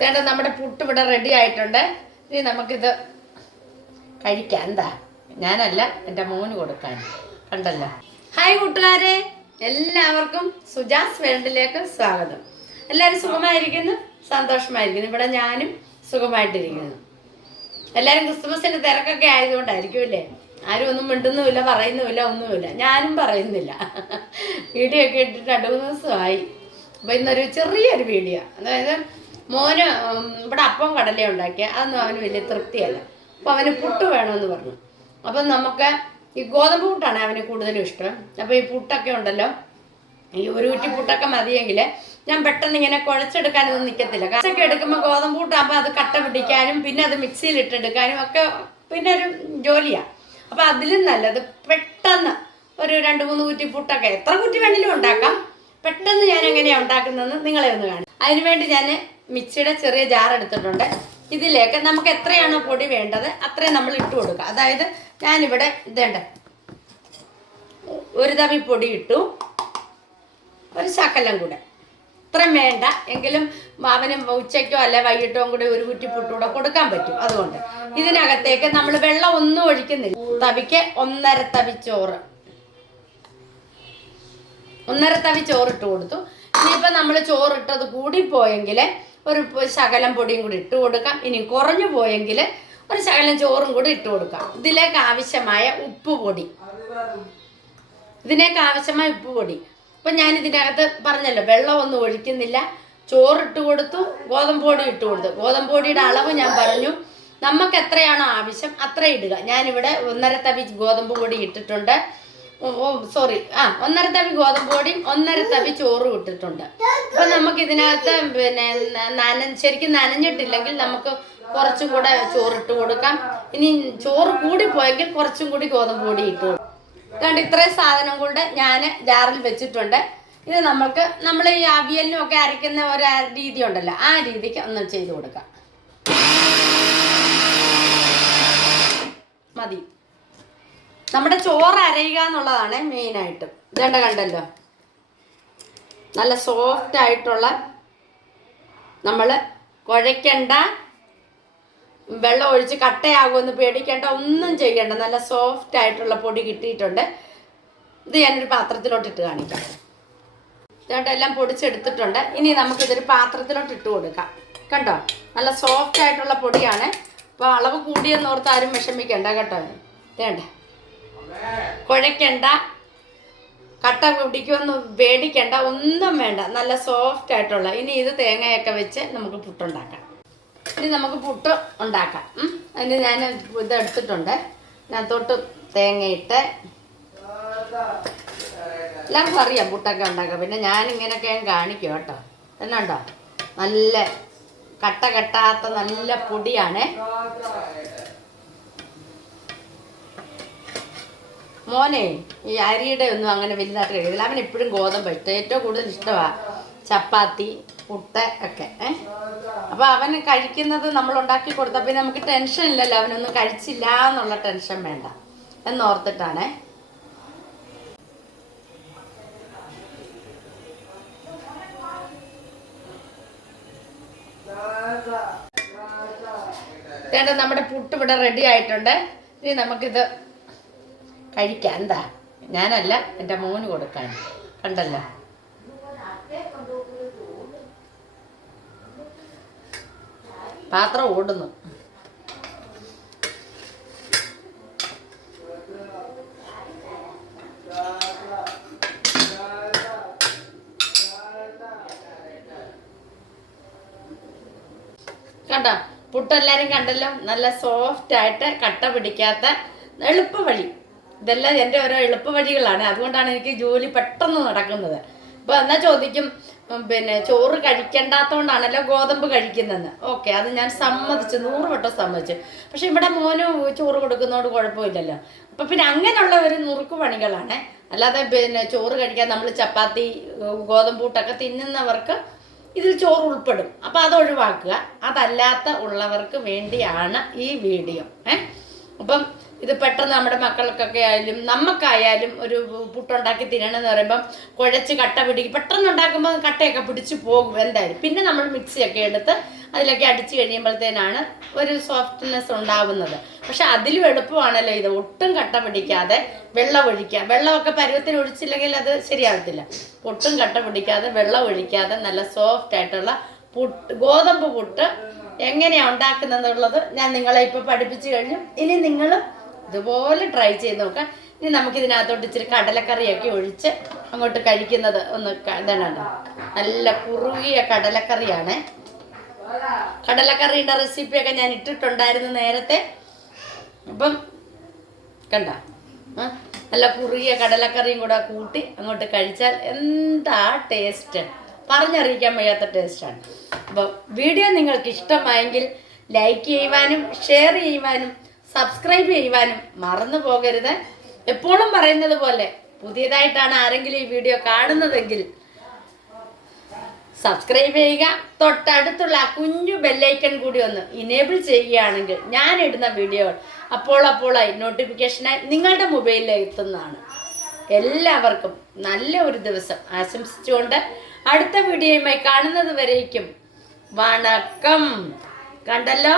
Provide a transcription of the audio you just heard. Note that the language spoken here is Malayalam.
വേണ്ട നമ്മുടെ പുട്ട് ഇവിടെ റെഡി ആയിട്ടുണ്ട്. ഇനി നമുക്കിത് കഴിക്കാം. എന്താ? ഞാനല്ല എന്റെ മോന് കൊടുക്കാൻ. കണ്ടല്ലോ. ഹായ് കൂട്ടുകാരെ. എല്ലാവർക്കും സുജാസ് വേൾഡിലേക്ക് സ്വാഗതം. എല്ലാവരും സുഖമായിരിക്കുന്നു? സന്തോഷമായിരിക്കുന്നു. ഇവിടെ ഞാനും സുഖമായിട്ടിരിക്കുന്നു. എല്ലാവരും ക്രിസ്മസിന്റെ തിരക്കൊക്കെ ആയതുകൊണ്ടായിരിക്കും അല്ലേ? ആരും ഒന്നും മിണ്ടുന്നുമില്ല പറയുന്നുമില്ല ഒന്നുമില്ല. ഞാനും പറയുന്നില്ല. വീഡിയോ ഒക്കെ ഇട്ടിട്ട് രണ്ട് മൂന്ന് ദിവസമായി. അപ്പോൾ ഇന്നൊരു ചെറിയൊരു വീഡിയോ. അതായത് മോന് ഇവിടെ അപ്പം കടല ഉണ്ടാക്കിയ. അതൊന്നും അവന് വലിയ തൃപ്തിയല്ല. അപ്പോൾ അവന് പുട്ട് വേണമെന്ന് പറഞ്ഞു. അപ്പം നമുക്ക് ഈ ഗോതമ്പ് പുട്ടാണ് അവന് കൂടുതലും ഇഷ്ടം. അപ്പോൾ ഈ പുട്ടൊക്കെ ഉണ്ടല്ലോ. ഈ ഒരു കുറ്റി പുട്ടൊക്കെ മതിയെങ്കിൽ ഞാൻ പെട്ടെന്ന് ഇങ്ങനെ കുഴച്ചെടുക്കാനൊന്നും നിൽക്കത്തില്ല കച്ചൊക്കെ എടുക്കുമ്പോൾ ഗോതമ്പ് പുട്ടാകുമ്പോൾ അത് കട്ട പിടിക്കാനും പിന്നെ അത് മിക്സിയിൽ ഇട്ടെടുക്കാനും ഒക്കെ പിന്നെ ഒരു ജോലിയാണ് അപ്പോൾ അതിലും നല്ലത് പെട്ടെന്ന് ഒരു രണ്ട് മൂന്ന് കുറ്റി പുട്ടൊക്കെ എത്ര കുറ്റി വേണമെങ്കിലും ഉണ്ടാക്കാം. പെട്ടെന്ന് ഞാൻ എങ്ങനെയാണ് ഉണ്ടാക്കുന്നതെന്ന് നിങ്ങളെ ഒന്ന് കാണും അതിനുവേണ്ടി ഞാൻ മിക്സിയുടെ ചെറിയ ജാർ എടുത്തിട്ടുണ്ട്. ഇതിലേക്ക് നമുക്ക് എത്രയാണോ പൊടി വേണ്ടത് അത്രയും നമ്മൾ ഇട്ട് കൊടുക്കുക. അതായത് ഞാനിവിടെ ഇതേണ്ട. ഒരു തവി പൊടി ഇട്ടു. ഒരു ശകലം കൂടെ. ഇത്രയും വേണ്ട. എങ്കിലും അവന് ഉച്ചയ്ക്കോ അല്ലെ വൈകിട്ടോ കൂടെ ഒരു കുറ്റി പുട്ടൂടെ കൊടുക്കാൻ പറ്റും. അതുകൊണ്ട് ഇതിനകത്തേക്ക് നമ്മൾ വെള്ളം ഒന്നും ഒഴിക്കുന്നില്ല. തവിക്ക് ഒന്നര തവി ചോറ്. ഒന്നര തവി ചോറിട്ട് കൊടുത്തു. ഇനിയിപ്പോൾ നമ്മൾ ചോറിട്ടത് കൂടിപ്പോയെങ്കിൽ ഒരു ശകലം പൊടിയും കൂടി ഇട്ട് കൊടുക്കാം. ഇനി കുറഞ്ഞു പോയെങ്കിൽ ഒരു ശകലം ചോറും കൂടി ഇട്ട് കൊടുക്കാം. ഇതിലേക്ക് ആവശ്യമായ ഉപ്പ് പൊടി. ഇതിനേക്ക് ആവശ്യമായ ഉപ്പ് പൊടി. അപ്പം ഞാൻ ഇതിനകത്ത് പറഞ്ഞല്ലോ വെള്ളമൊന്നും ഒഴിക്കുന്നില്ല. ചോറിട്ട് കൊടുത്തു ഗോതമ്പ് പൊടി ഇട്ട് കൊടുത്തു. ഗോതമ്പ് പൊടിയുടെ അളവ് ഞാൻ പറഞ്ഞു. നമുക്ക് എത്രയാണോ ആവശ്യം അത്ര ഇടുക. ഞാനിവിടെ ഒന്നര തവി ഗോതമ്പ് പൊടി ഇട്ടിട്ടുണ്ട്. സോറി ആ ഒന്നര തവി ഗോതമ്പ് പൊടിയും ഒന്നര തവി ചോറും ഇട്ടിട്ടുണ്ട്. അപ്പൊ നമുക്ക് ഇതിനകത്ത് പിന്നെ നന ശരിക്കും നനഞ്ഞിട്ടില്ലെങ്കിൽ നമുക്ക് കുറച്ചും കൂടെ ചോറിട്ട് കൊടുക്കാം. ഇനി ചോറ് കൂടി പോയെങ്കിൽ കുറച്ചും കൂടി ഗോതമ്പ് പൊടി ഇട്ട് കൊടുക്കും. കണ്ട് ഇത്രയും സാധനം കൊണ്ട് ഞാൻ ജാറിൽ വെച്ചിട്ടുണ്ട്. ഇത് നമുക്ക് നമ്മൾ ഈ അവിയലിനും ഒക്കെ അരയ്ക്കുന്ന ഒരു രീതി ഉണ്ടല്ലോ ആ രീതിക്ക് ഒന്ന് ചെയ്ത് കൊടുക്കാം. മതി. നമ്മുടെ ചോറ് അരയുക എന്നുള്ളതാണ് മെയിനായിട്ട് ഇതേണ്ട കണ്ടല്ലോ. നല്ല സോഫ്റ്റ് ആയിട്ടുള്ള നമ്മൾ കുഴയ്ക്കേണ്ട വെള്ളം ഒഴിച്ച് കട്ടയാകുമെന്ന് പേടിക്കേണ്ട ഒന്നും ചെയ്യേണ്ട. നല്ല സോഫ്റ്റ് ആയിട്ടുള്ള പൊടി കിട്ടിയിട്ടുണ്ട്. ഇത് ഞാനൊരു പാത്രത്തിലോട്ട് ഇട്ട് കാണിക്കാം. ഇതുകൊണ്ട് എല്ലാം പൊടിച്ചെടുത്തിട്ടുണ്ട്. ഇനി നമുക്കിതൊരു പാത്രത്തിലോട്ട് ഇട്ട് കൊടുക്കാം. കണ്ടോ? നല്ല സോഫ്റ്റ് ആയിട്ടുള്ള പൊടിയാണ്. അപ്പോൾ അളവ് കൂടിയെന്ന് ഓർത്ത് ആരും വിഷമിക്കണ്ട കേട്ടോ. വേണ്ട കുഴയ്ക്കണ്ട. കട്ട പിടിക്കുമെന്ന് പേടിക്കണ്ട. ഒന്നും വേണ്ട. നല്ല സോഫ്റ്റ് ആയിട്ടുള്ള. ഇനി ഇത് തേങ്ങയൊക്കെ വെച്ച് നമുക്ക് പുട്ടുണ്ടാക്കാം. ഇനി നമുക്ക് പുട്ട് ഉണ്ടാക്കാം. അതിന് ഞാൻ ഇത് എടുത്തിട്ടുണ്ട്. ഇതിനകത്തോട്ട് തേങ്ങയിട്ട് എല്ലാവർക്കും അറിയാം പുട്ടൊക്കെ ഉണ്ടാക്കാം പിന്നെ ഞാനിങ്ങനെയൊക്കെ ഞാൻ കാണിക്കും കേട്ടോ. എന്നുണ്ടോ നല്ല കട്ട കെട്ടാത്ത നല്ല പൊടിയാണേ. മോനെ ഈ അരിയുടെ ഒന്നും അങ്ങനെ വലുതായിട്ട് കഴിയത്തില്ല. അവൻ എപ്പോഴും ഗോതമ്പ് ഇഷ്ടം. ഏറ്റവും കൂടുതൽ ഇഷ്ടമാണ് ചപ്പാത്തി പുട്ട് ഒക്കെ ഏ? അപ്പൊ അവന് കഴിക്കുന്നത് നമ്മൾ ഉണ്ടാക്കി കൊടുത്ത പിന്നെ നമുക്ക് ടെൻഷൻ ഇല്ലല്ലോ. അവനൊന്നും കഴിച്ചില്ല എന്നുള്ള ടെൻഷൻ വേണ്ട. എന്നോർത്തിട്ടാണേ. ചേട്ടാ നമ്മുടെ പുട്ട് ഇവിടെ റെഡി ആയിട്ടുണ്ട്. ഇനി നമുക്കിത് കഴിക്കാം. എന്താ? ഞാനല്ല എന്റെ മോന് കൊടുക്കാൻ. കണ്ടല്ലോ. പാത്രം ഓടുന്നു. കണ്ടോ? പുട്ടെല്ലാരും കണ്ടല്ലോ? നല്ല സോഫ്റ്റ് ആയിട്ട് കട്ട പിടിക്കാത്ത എളുപ്പ വഴി ഇതെല്ലാം എന്റെ ഓരോ എളുപ്പ വഴികളാണ് അതുകൊണ്ടാണ് എനിക്ക് ജോലി പെട്ടെന്ന് നടക്കുന്നത്. അപ്പോൾ എന്നാ ചോദിക്കും? പിന്നെ ചോറ് കഴിക്കണ്ടാത്തോണ്ടാണല്ലോ ഗോതമ്പ് കഴിക്കുന്നതെന്ന്. ഓക്കെ അത് ഞാൻ സമ്മതിച്ചു. നൂറ് വട്ടം സമ്മതിച്ചു. പക്ഷെ ഇവിടെ മോന് ചോറ് കൊടുക്കുന്നതുകൊണ്ട് കുഴപ്പമില്ലല്ലോ. അപ്പൊ പിന്നെ അങ്ങനെയുള്ള ഒരു നുറുക്ക് പണികളാണ്. അല്ലാതെ പിന്നെ ചോറ് കഴിക്കാൻ നമ്മൾ ചപ്പാത്തി ഗോതമ്പ് കൂട്ടൊക്കെ തിന്നുന്നവർക്ക് ഇതിൽ ചോറ് ഉൾപ്പെടും. അപ്പൊ അത് ഒഴിവാക്കുക. അതല്ലാത്ത ഉള്ളവർക്ക് വേണ്ടിയാണ് ഈ വീഡിയോ. ഏഹ് അപ്പം ഇത് പെട്ടെന്ന് നമ്മുടെ മക്കൾക്കൊക്കെ ആയാലും നമുക്കായാലും ഒരു പുട്ടുണ്ടാക്കി തിന്നണമെന്ന് പറയുമ്പം കുഴച്ച് കട്ട പിടിക്കും. പെട്ടെന്ന് ഉണ്ടാക്കുമ്പോൾ കട്ടയൊക്കെ പിടിച്ച് പോകും എന്തായാലും. പിന്നെ നമ്മൾ മിക്സിയൊക്കെ എടുത്ത് അതിലൊക്കെ അടിച്ചു കഴിയുമ്പോഴത്തേനാണ് ഒരു സോഫ്റ്റ്നെസ് ഉണ്ടാവുന്നത്. പക്ഷെ അതിലും എളുപ്പമാണല്ലോ ഇത്. ഒട്ടും കട്ട പിടിക്കാതെ വെള്ളം ഒഴിക്കുക വെള്ളമൊക്കെ പരുവത്തിന് ഒഴിച്ചില്ലെങ്കിൽ അത് ശരിയാവത്തില്ല. ഒട്ടും കട്ട പിടിക്കാതെ വെള്ളം ഒഴിക്കാതെ നല്ല സോഫ്റ്റ് ആയിട്ടുള്ള പുട്ട് ഗോതമ്പ് പുട്ട് എങ്ങനെയാണ് ഉണ്ടാക്കുന്നതെന്നുള്ളത് ഞാൻ നിങ്ങളെ ഇപ്പോൾ പഠിപ്പിച്ചു കഴിഞ്ഞു. ഇനി നിങ്ങൾ ഇതുപോലെ ട്രൈ ചെയ്ത് നോക്കാം. ഇനി നമുക്കിതിനകത്തോട്ട് ഇച്ചിരി കടലക്കറിയൊക്കെ ഒഴിച്ച് അങ്ങോട്ട് കഴിക്കുന്നത് ഒന്ന് ഇതാണ് നല്ല കുറുകിയ കടലക്കറിയാണ്. കടലക്കറിയുടെ റെസിപ്പിയൊക്കെ ഞാൻ ഇട്ടിട്ടുണ്ടായിരുന്നു നേരത്തെ. അപ്പം കണ്ട? നല്ല കുറുകിയ കടലക്കറിയും കൂടെ കൂട്ടി അങ്ങോട്ട് കഴിച്ചാൽ എന്താ ടേസ്റ്റ് പറഞ്ഞറിയിക്കാൻ വയ്യാത്ത ടേസ്റ്റാണ് അപ്പം വീഡിയോ നിങ്ങൾക്ക് ഇഷ്ടമായെങ്കിൽ ലൈക്ക് ചെയ്യുവാനും ഷെയർ ചെയ്യുവാനും സബ്സ്ക്രൈബ് ചെയ്യുവാനും മറന്നു പോകരുത്. എപ്പോഴും പറയുന്നത് പോലെ പുതിയതായിട്ടാണ് ആരെങ്കിലും ഈ വീഡിയോ കാണുന്നതെങ്കിൽ സബ്സ്ക്രൈബ് ചെയ്യുക. തൊട്ടടുത്തുള്ള ആ കുഞ്ഞു ബെല്ലൈക്കൺ കൂടി ഒന്ന് ഇനേബിൾ ചെയ്യുകയാണെങ്കിൽ ഞാൻ ഇടുന്ന വീഡിയോകൾ അപ്പോൾ അപ്പോളായി നോട്ടിഫിക്കേഷനായി നിങ്ങളുടെ മൊബൈലിൽ എത്തുന്നതാണ്. എല്ലാവർക്കും നല്ല ഒരു ദിവസം ആശംസിച്ചുകൊണ്ട് അടുത്ത വീഡിയോയുമായി കാണുന്നത് വരേക്കും. വണക്കം. കണ്ടല്ലോ?